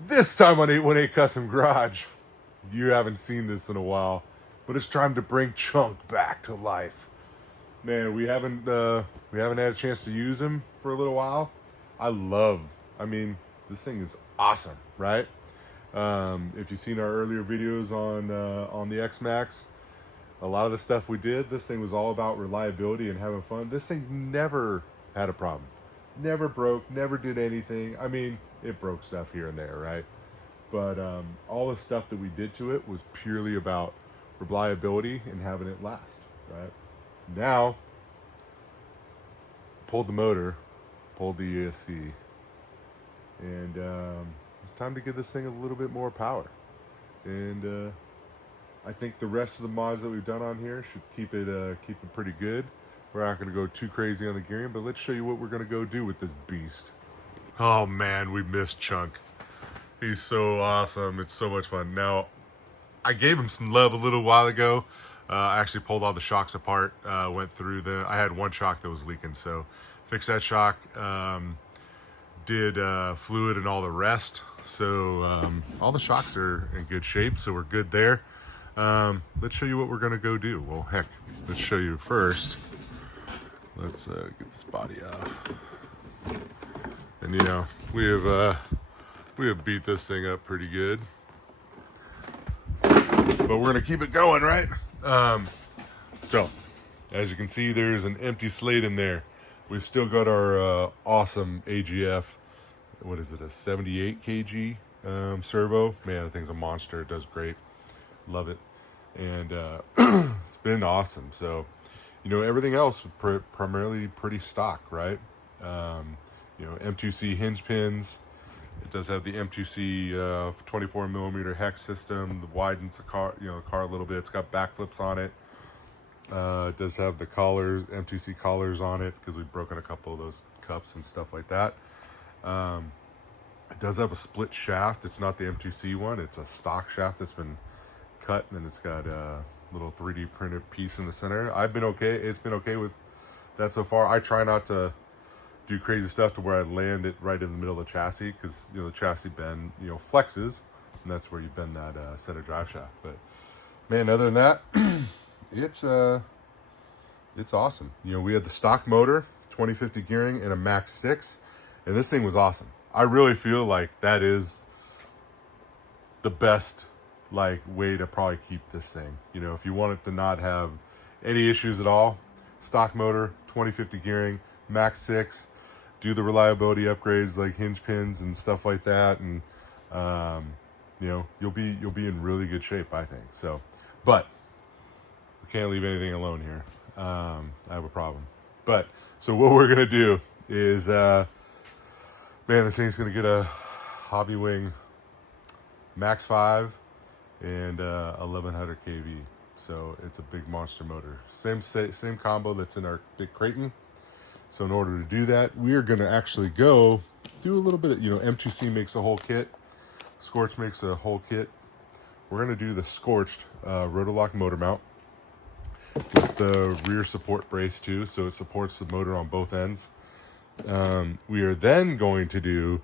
This time on 818 Custom Garage, you haven't seen this in a while, but it's time to bring Chunk back to life. Man, we haven't had a chance to use him for a little while. I mean, this thing is awesome, right? If you've seen our earlier videos on the XMaxx, a lot of the stuff we did, this thing was all about reliability and having fun. This thing never had a problem. Never broke, never did anything. I mean, it broke stuff here and there, right? But all the stuff that we did to it was purely about reliability and having it last, right? Now, pulled the motor, pulled the ESC, and it's time to give this thing a little bit more power. And I think the rest of the mods that we've done on here should keep it pretty good. We're not going to go too crazy on the gearing, but let's show you what we're going to go do with this beast. Oh man, we missed Chunk. He's so awesome. It's so much fun. Now, I gave him some love a little while ago. I actually pulled all the shocks apart, went through I had one shock that was leaking, so fixed that shock, did fluid and all the rest. So all the shocks are in good shape, so we're good there. Let's show you what we're gonna go do. Well, heck, let's show you first. Let's get this body off. And you know, we have beat this thing up pretty good, but we're gonna keep it going, right? So as you can see, there's an empty slate in there. We've still got our awesome AGF. What is it? A 78 kg servo. Man, the thing's a monster. It does great. Love it. And it's been awesome. So, you know, everything else primarily pretty stock, right? You know, M2C hinge pins. It does have the M2C 24 millimeter hex system. That widens the car, the car a little bit. It's got backflips on it. It does have the collars, M2C collars on it, because we've broken a couple of those cups and stuff like that. It does have a split shaft. It's not the M2C one. It's a stock shaft that's been cut, and then it's got a little 3D printed piece in the center. I've been okay. It's been okay with that so far. I try not to do crazy stuff to where I land it right in the middle of the chassis, because the chassis bend flexes, and that's where you bend that center drive shaft. But man, other than that, it's awesome. We had the stock motor, 2050 gearing, and a Max 6, and this thing was awesome. I really feel like that is the best way to probably keep this thing. If you want it to not have any issues at all, stock motor, 2050 gearing, Max 6, do the reliability upgrades like hinge pins and stuff like that, and you'll be in really good shape, I think. So, but we can't leave anything alone here. I have a problem. But so what we're gonna do is, man, this thing's gonna get a Hobbywing Max5 and 1100 kV. So it's a big monster motor. Same combo that's in our big Creighton. So in order to do that, we are going to actually go do a little bit of, M2C makes a whole kit. Scorch makes a whole kit. We're going to do the Scorched Rotolock motor mount with the rear support brace too, so it supports the motor on both ends. We are then going to do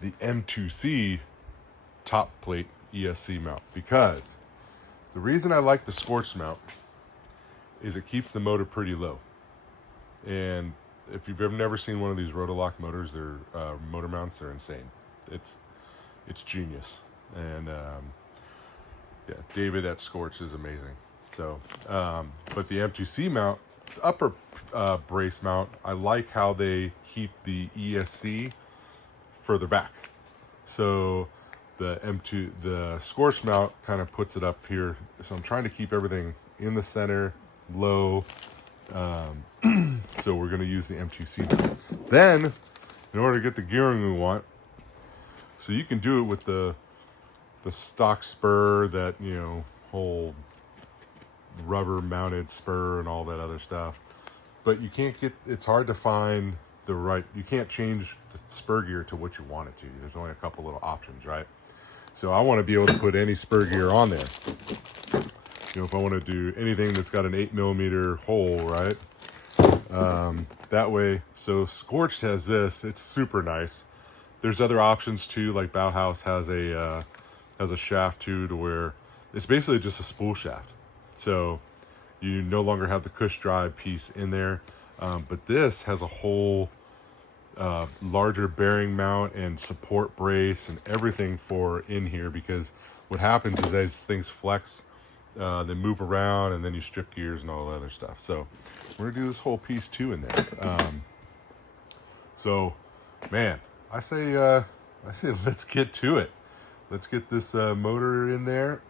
the M2C top plate ESC mount, because the reason I like the Scorched mount is it keeps the motor pretty low. And if you've ever never seen one of these Rotolock motors, they're motor mounts, they're insane. It's genius. And yeah, David at Scorch is amazing. So, but the M2C mount, the upper brace mount, I like how they keep the ESC further back. So the Scorch mount kind of puts it up here. So I'm trying to keep everything in the center, low. So we're going to use the M2C mount. Then, in order to get the gearing we want, so you can do it with the stock spur, that whole rubber mounted spur and all that other stuff, but you can't get, it's hard to find the right, you can't change the spur gear to what you want it to. There's only a couple little options, right? So I want to be able to put any spur gear on there. If I want to do anything that's got an 8mm hole, right? That way, so Scorched has this, it's super nice. There's other options too, like Bauhaus has a shaft too, to where it's basically just a spool shaft. So you no longer have the cush drive piece in there, but this has a whole larger bearing mount and support brace and everything for in here, because what happens is as things flex, they move around, and then you strip gears and all the other stuff. So we're gonna do this whole piece too in there. So man, I say let's get to it. Let's get this motor in there.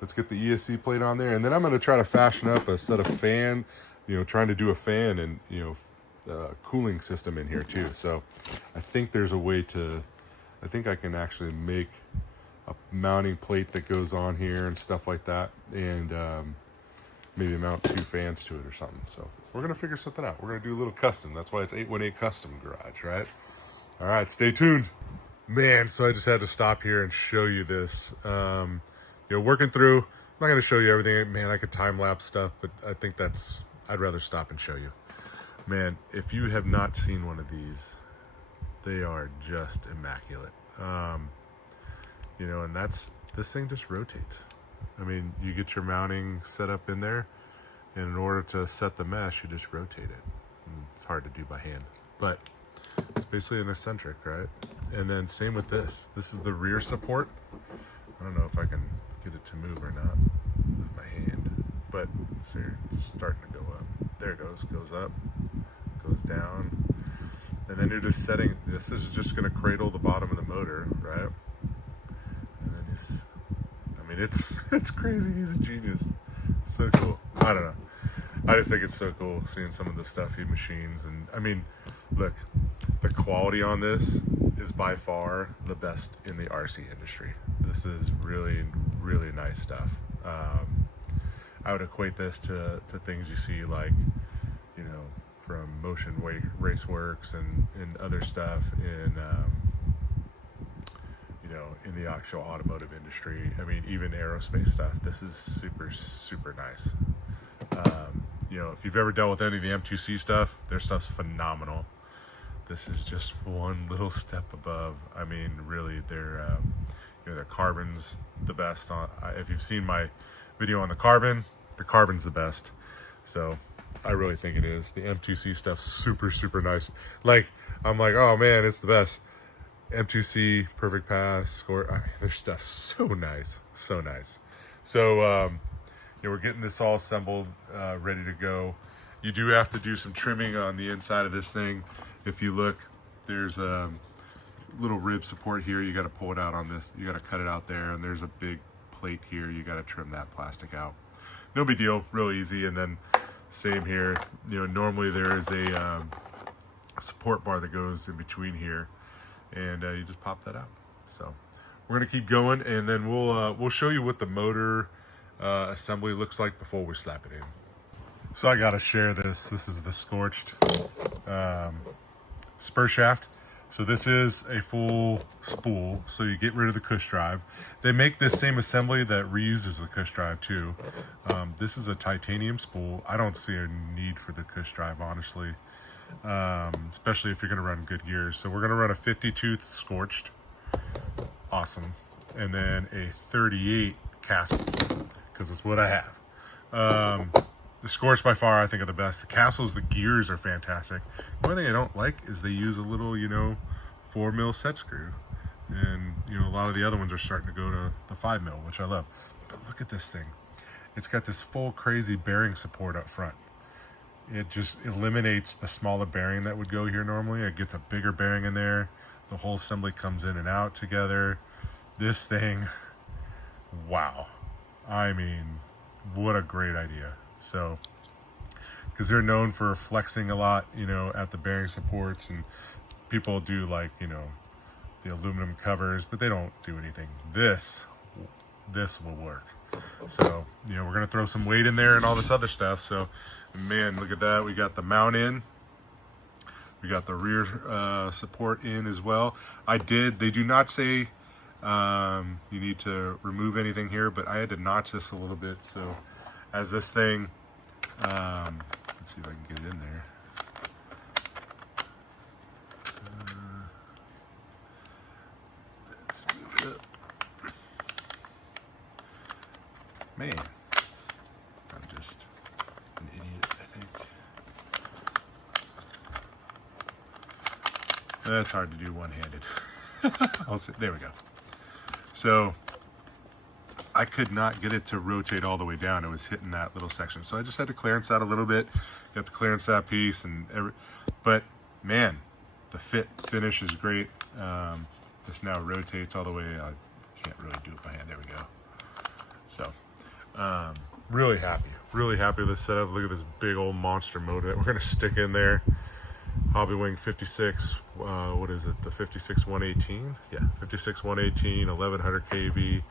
Let's get the ESC plate on there, and then I'm going to try to fashion up a set of fan, trying to do a fan and, cooling system in here too. So I think there's a way I think I can actually make a mounting plate that goes on here and stuff like that, and maybe mount 2 fans to it or something. So we're going to figure something out. We're going to do a little custom. That's why it's 818 Custom Garage, right? All right, stay tuned. Man, so I just had to stop here and show you this. Working through, I'm not going to show you everything. Man, I could time-lapse stuff, but I think I'd rather stop and show you. Man, if you have not seen one of these, they are just immaculate. And this thing just rotates. I mean, you get your mounting set up in there, and in order to set the mesh, you just rotate it. And it's hard to do by hand, but it's basically an eccentric, right? And then same with this. This is the rear support. I don't know if I can get it to move or not with my hand, but so you're starting to go up. There it goes up, goes down, and then you're just setting. This is just going to cradle the bottom of the motor, right? And then it's crazy. He's a genius. So cool. I don't know. I just think it's so cool seeing some of the stuff he machines, and I mean, look, the quality on this is by far the best in the RC industry. This is really, really nice stuff. I would equate this to things you see like, from Motion Raceworks and other stuff in the actual automotive industry. I mean, even aerospace stuff. This is super, super nice. If you've ever dealt with any of the M2C stuff, their stuff's phenomenal. This is just one little step above. I mean, really, their carbon's the best. If you've seen my video on the carbon's the best. So I really think it is. The M2C stuff's super, super nice. I'm like, oh man, it's the best. M2C, Perfect Pass, Score. I mean, their stuff's so nice, so nice. So we're getting this all assembled, ready to go. You do have to do some trimming on the inside of this thing. If you look, there's a little rib support here. You got to pull it out on this. You got to cut it out there, and there's a big plate here. You got to trim that plastic out. No big deal, real easy. And then same here. Normally there is a support bar that goes in between here, and you just pop that out. So we're gonna keep going, and then we'll show you what the motor assembly looks like before we slap it in. So I gotta share this. This is the Scorched spur shaft. So this is a full spool, so you get rid of the cush drive. They make this same assembly that reuses the cush drive too. This is a titanium spool. I don't see a need for the cush drive, honestly, especially if you're gonna run good gears. So we're gonna run a 50-tooth Scorched, awesome, and then a 38 Castle, because it's what I have. The Scorched by far, I think, are the best. The Castles, the gears are fantastic. The only thing I don't like is they use a little, 4mm set screw. And, a lot of the other ones are starting to go to the 5mm, which I love. But look at this thing. It's got this full crazy bearing support up front. It just eliminates the smaller bearing that would go here normally. It gets a bigger bearing in there. The whole assembly comes in and out together. This thing, wow. I mean, what a great idea. So, because they're known for flexing a lot, at the bearing supports, and people do the aluminum covers, but they don't do anything. This will work. So, we're going to throw some weight in there and all this other stuff. So, man, look at that. We got the mount in. We got the rear support in as well. They do not say you need to remove anything here, but I had to notch this a little bit. So, as this thing, let's see if I can get it in there. Man, I'm just an idiot, I think. That's hard to do one-handed. There we go. So I could not get it to rotate all the way down. It was hitting that little section. So I just had to clearance that a little bit. Got to clearance that piece, but man, the finish is great. This now rotates all the way. I can't really do it by hand. There we go. So really happy with this setup. Look at this big old monster motor that we're gonna stick in there. Hobbywing 56, what is it, the 56 118? Yeah, 56 118, 1100 kV.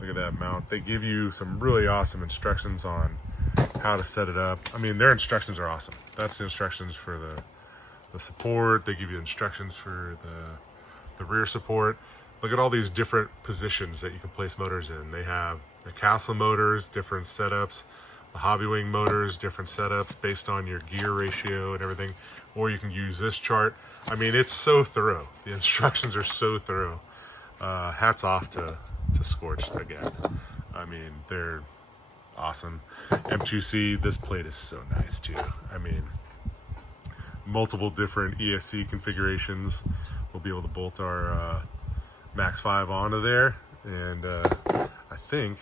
Look at that mount. They give you some really awesome instructions on how to set it up. I mean, their instructions are awesome. That's the instructions for the support. They give you instructions for the rear support. Look at all these different positions that you can place motors in. They have the Castle motors, different setups. The Hobbywing motors, different setups based on your gear ratio and everything. Or you can use this chart. I mean, it's so thorough. The instructions are so thorough. Hats off to Scorched again. I mean, they're awesome. M2C, this plate is so nice too. I mean, multiple different ESC configurations. We'll be able to bolt our Max5 onto there. And I think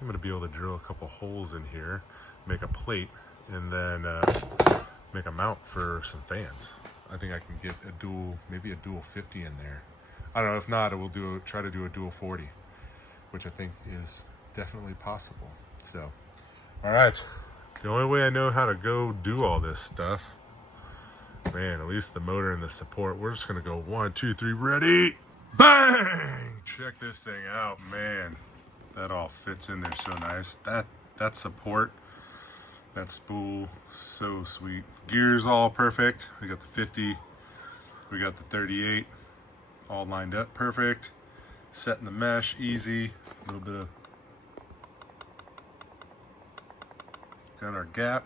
I'm gonna be able to drill a couple holes in here, make a plate, and then make a mount for some fans. I think I can get maybe a dual 50 in there. I don't know, if not, we'll try to do a dual 40, which I think is definitely possible. So, all right, the only way I know how to go do all this stuff, man, at least the motor and the support, we're just gonna go 1, 2, 3, ready, bang! Check this thing out, man. That all fits in there so nice. That support, that spool, so sweet. Gears all perfect. We got the 50, we got the 38, all lined up perfect. Setting the mesh, easy. A little bit of, got our gap.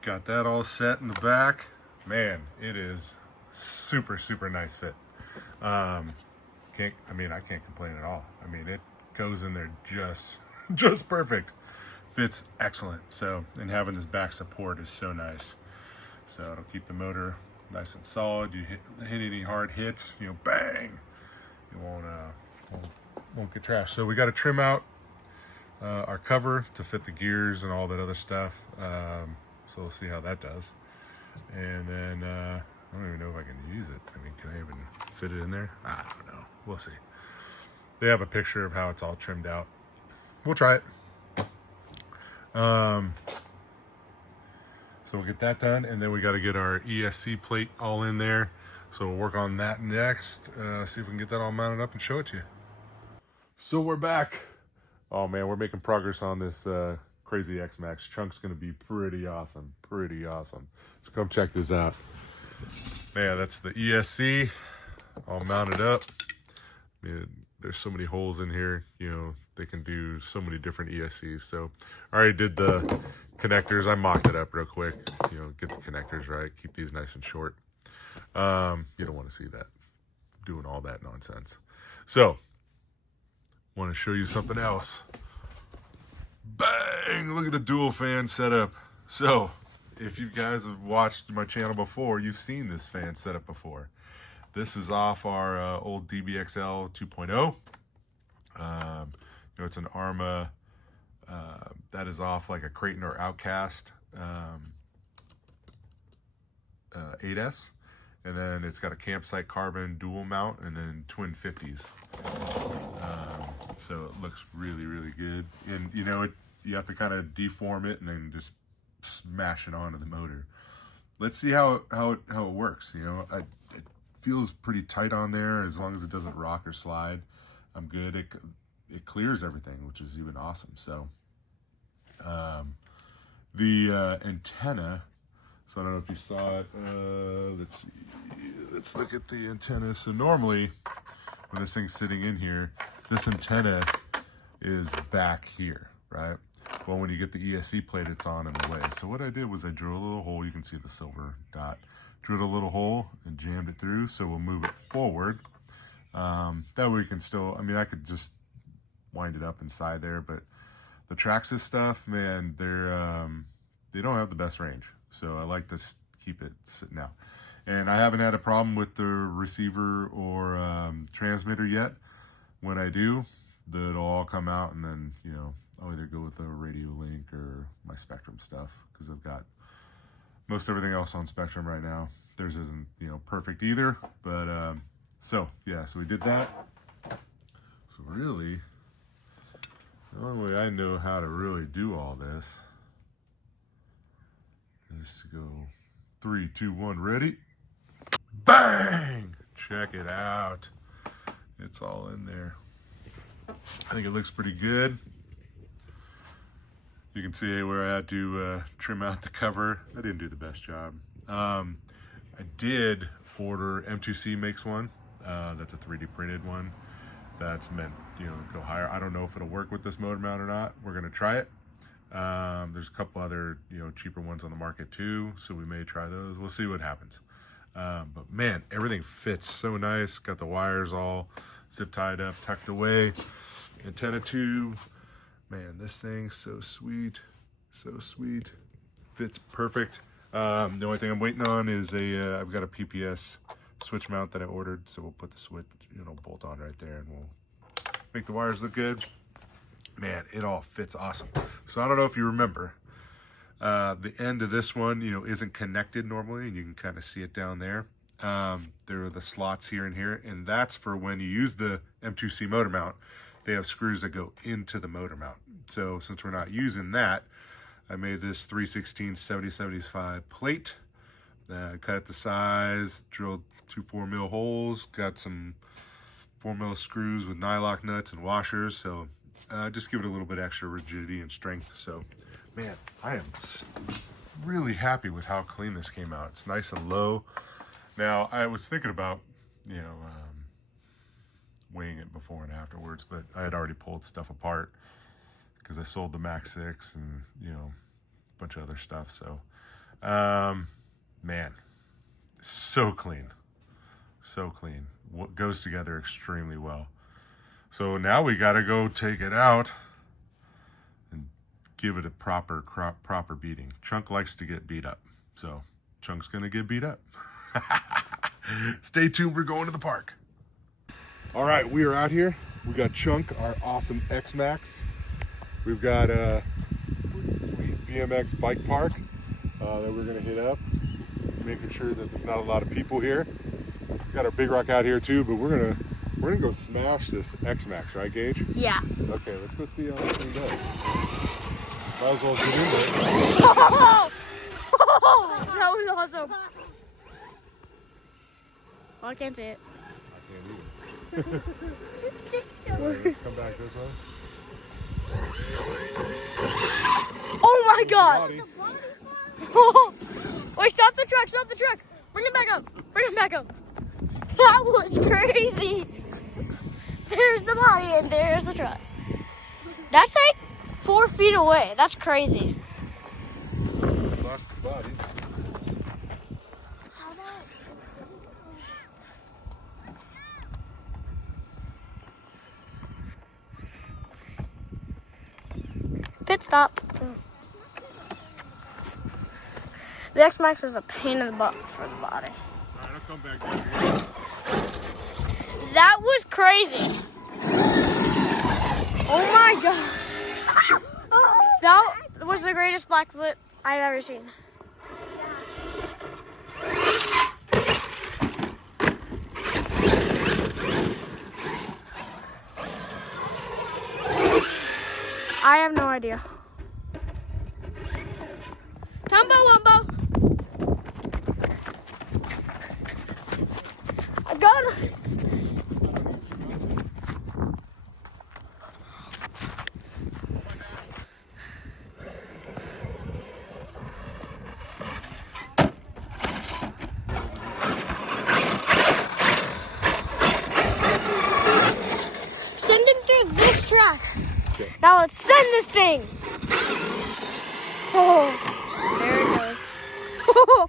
Got that all set in the back. Man, it is super, super nice fit. I can't complain at all. I mean, it goes in there just perfect. Fits excellent. So, and having this back support is so nice. So it'll keep the motor nice and solid. You hit any hard hits, bang, you won't get trashed. So we got to trim out our cover to fit the gears and all that other stuff. So we'll see how that does. And then I don't even know if I can use it. I mean, can I even fit it in there? I don't know. We'll see. They have a picture of how it's all trimmed out. We'll try it. So we'll get that done, and then we got to get our ESC plate all in there. So we'll work on that next. See if we can get that all mounted up and show it to you. So we're back. Oh man, we're making progress on this crazy XMaxx. Chunk's gonna be pretty awesome. Pretty awesome. So come check this out. Man, that's the ESC all mounted up. Man, there's so many holes in here, they can do so many different ESCs. So I already did the connectors. I mocked it up real quick, get the connectors right, keep these nice and short. You don't want to see that, doing all that nonsense. So want to show you something else. Bang, look at the dual fan setup. So if you guys have watched my channel before, you've seen this fan setup before. This is off our old DBXL 2.0. It's an Arma that is off like a Creighton or Outcast 8S. And then it's got a campsite carbon dual mount and then twin 50s. So it looks really, really good. And you have to kind of deform it and then just smash it onto the motor. Let's see how it works. It feels pretty tight on there. As long as it doesn't rock or slide, I'm good. It clears everything, which is even awesome. So the antenna, so I don't know if you saw it. Let's see. Let's look at the antenna. So normally when this thing's sitting in here, this antenna is back here, right? Well, when you get the ESC plate, it's on in the way. So what I did was I drilled a little hole. You can see the silver dot. Drilled a little hole and jammed it through. So we'll move it forward. That way we can still, I could just wind it up inside there, but The Traxxas stuff, man, they don't have the best range. So I like to keep it sitting out. And I haven't had a problem with the receiver or transmitter yet. When I do, it'll all come out, and then, you know, I'll either go with a Radio Link or my Spectrum stuff, because I've got most everything else on Spectrum right now. Theirs isn't, you know, perfect either, but so yeah, so we did that. So really, the only way I know how to really do all this is to go 3, 2, 1, ready? Bang! Check it out. It's all in there. I think it looks pretty good. You can see where I had to trim out the cover. I didn't do the best job. I did order M2C makes one. That's a 3D printed one. That's meant, you know, to go higher. I don't know if it'll work with this motor mount or not. We're gonna try it. There's a couple other, you know, cheaper ones on the market too, so we may try those. We'll see what happens. But man, everything fits so nice. Got the wires all zip tied up, tucked away. Antenna tube. Man, this thing's so sweet. So sweet. Fits perfect. The only thing I'm waiting on is I've got a PPS switch mount that I ordered, so we'll put the switch, you know, bolt on right there, and we'll make the wires look good. Man, it all fits awesome. So I don't know if you remember, the end of this one, you know, isn't connected normally, and you can kind of see it down there. There are the slots here and here, and that's for when you use the M2C motor mount. They have screws that go into the motor mount. So since we're not using that, I made this 3/16 70/75 plate. Cut it to size, drilled 2 4mm holes, got some 4mm screws with nylock nuts and washers. So just give it a little bit extra rigidity and strength. So man, I am really happy with how clean this came out. It's nice and low. Now I was thinking about, you know, weighing it before and afterwards, but I had already pulled stuff apart because I sold the Max6 and, you know, a bunch of other stuff. So man, so clean, so clean. What goes together extremely well. So now we got to go take it out and give it a proper beating. Chunk likes to get beat up, so Chunk's gonna get beat up. Stay tuned, we're going to the park. All right, we are out here. We got Chunk, our awesome XMaxx. We've got a sweet BMX bike park that we're gonna hit up, making sure that there's not a lot of people here. We've got our Big Rock out here too, but we're gonna go smash this XMaxx, right, Gage? Yeah. Okay, let's go see how this thing does. Might as well get in there. That was awesome. Well, I can't see it. I can't either. Right, let's come back this way. Oh my god! Wait, stop the truck, stop the truck! Bring it back up, bring it back up. That was crazy. There's the body and there's the truck. That's like 4 feet away. That's crazy. Lost the body. Pit stop. The XMaxx is a pain in the butt for the body. All right, I'll come back down here. That was crazy. Oh my god. That was the greatest black flip I've ever seen. I have no idea. Tumbo Wumbo. I got him. Send him through this track. Okay. Now let's send this thing. Oh, there it goes. Oh,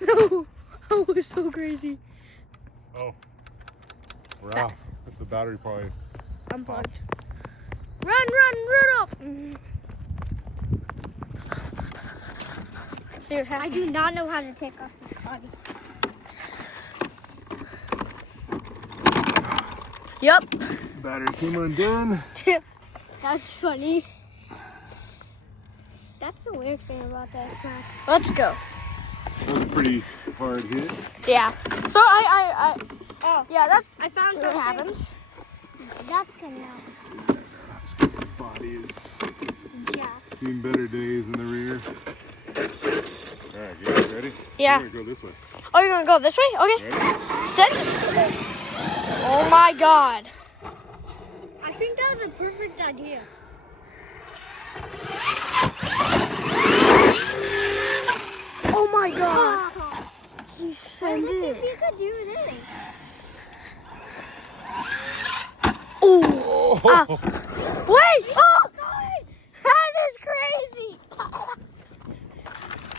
no. That was so crazy. Oh, we're off. The battery probably Unplugged. Run, Rudolph. See what I happens. do not know how to take off this body. Yep. Battery came undone. That's funny. That's the weird thing about the XMaxx. Let's go. That was a pretty hard hit. Yeah. So I Oh, yeah, that's I found what something. happens. That's coming out. The body has Yeah. seen better days in the rear. All right, you guys ready? Yeah. We're gonna go this way. Oh, you're gonna go this way? Okay. Ready? Send it. Oh my God. I think that was a perfect idea. Oh my God. You Let's sent see if it. you could do this. Oh. Ah. Wait. Oh. That is crazy.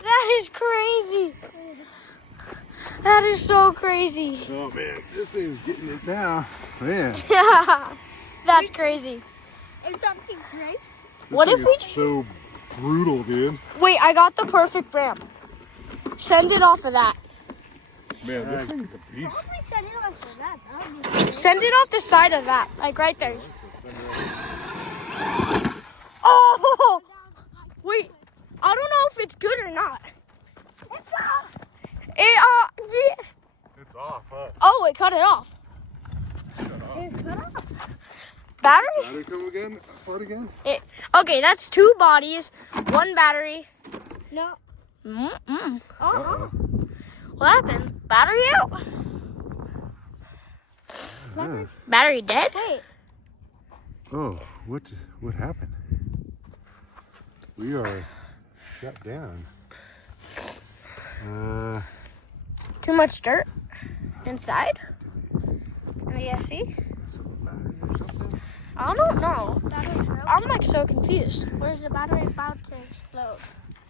That is crazy. That is so crazy. Oh man, this thing's getting it now. Man, this Yeah. That's crazy. Is something great? What thing if we is so brutal, dude. Wait, I got the perfect ramp. Send it off of that. Man, this thing's a beast. What if we set it off for that? That would be great. Send it off the side of that, like right there. Oh! Wait, I don't know if it's good or not. Yeah. It's off, huh? Oh, it cut it off. It's cut off. Battery? Battery come again? Apart again? Okay, that's 2 bodies, 1 battery. No. Mm-mm. Uh-oh. What happened? Battery out? Yeah. Battery dead? Wait. Oh, what happened? We are shut down. Too much dirt inside? In the SE? Battery or something? I don't know. Battery broke. I'm like so confused. Where's the battery about to explode?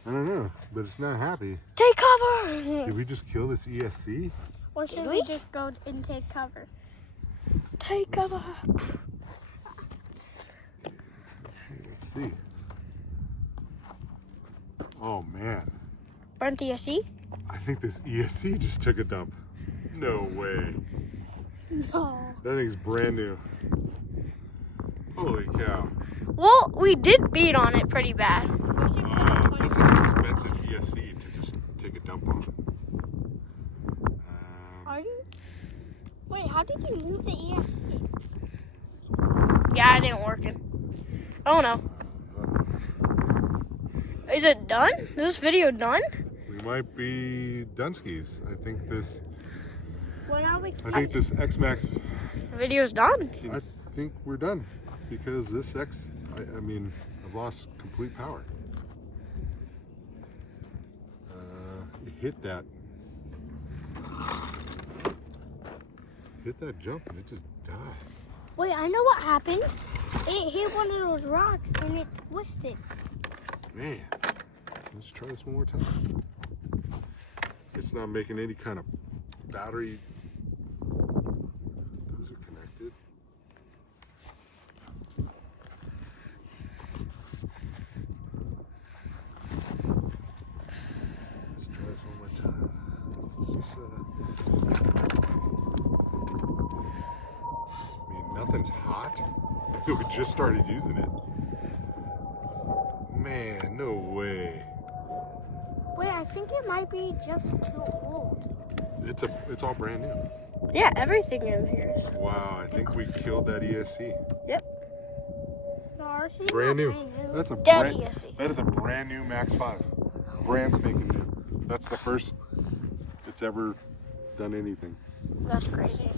I don't know, but it's not happy. Take cover! Did we just kill this ESC? Or should we? we just go and take cover? Take cover. Let's see. Oh man, Burnt the SE? I think this ESC just took a dump. No way. No. That thing's brand new. Holy cow. Well, we did beat on it pretty bad. We should put a 20. It's an expensive ESC to just take a dump on. Are you? Wait, how did you move the ESC? Yeah, it didn't work. Oh no. Is it done? Is this video done? We might be Dunskies. I think this What are we? XMaxx, The video's done. I think we're done because this I mean, I've lost complete power. It hit that jump and it just died. Wait, I know what happened. It hit one of those rocks and it twisted. Man, let's try this one more time. It's not making any kind of battery. Those are connected. Let's try this one more time. I mean, nothing's hot. We just started using it. Man, no way. Wait, I think it might be just too old. It's all brand new. Yeah, everything in here is. Wow, I think we killed that ESC. Yep. No, ours is Brand new. brand new. That's a Dead brand, ESC. That is a brand new Max 5. Brand spanking new. That's the first it's ever done anything. That's crazy.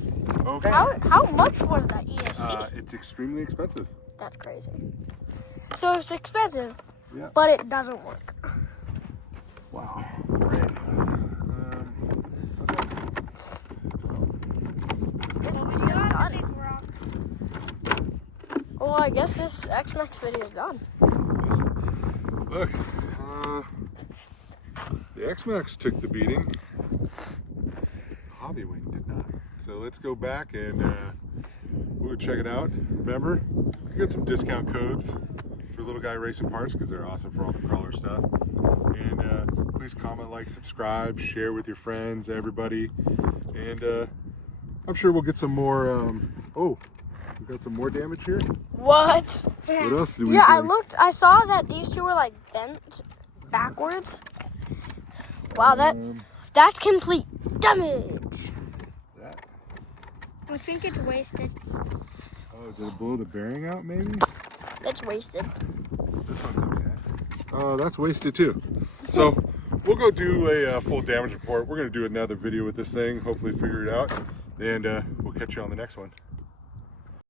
Okay. How much was that ESC? It's extremely expensive. That's crazy. So it's expensive, Yeah. but it doesn't work. Wow. Brand new. This video's done. Big rock. Well, I guess this XMaxx video is done. Look, the XMaxx took the beating. Hobbywing did not. So let's go back and we'll check it out. Remember, we got some discount codes for Little Guy Racing Parts because they're awesome for all the crawler stuff. And please comment, like, subscribe, share with your friends, everybody. And I'm sure we'll get some more. Oh, we got some more damage here. What? What else do we? Yeah, do? I saw that these two were like bent backwards. Wow, that's complete damage. That. I think it's wasted. Oh, did it blow the bearing out? Maybe. It's wasted. This one's okay. Oh, that's wasted too. So we'll go do a full damage report. We're gonna do another video with this thing. Hopefully figure it out, and we'll catch you on the next one.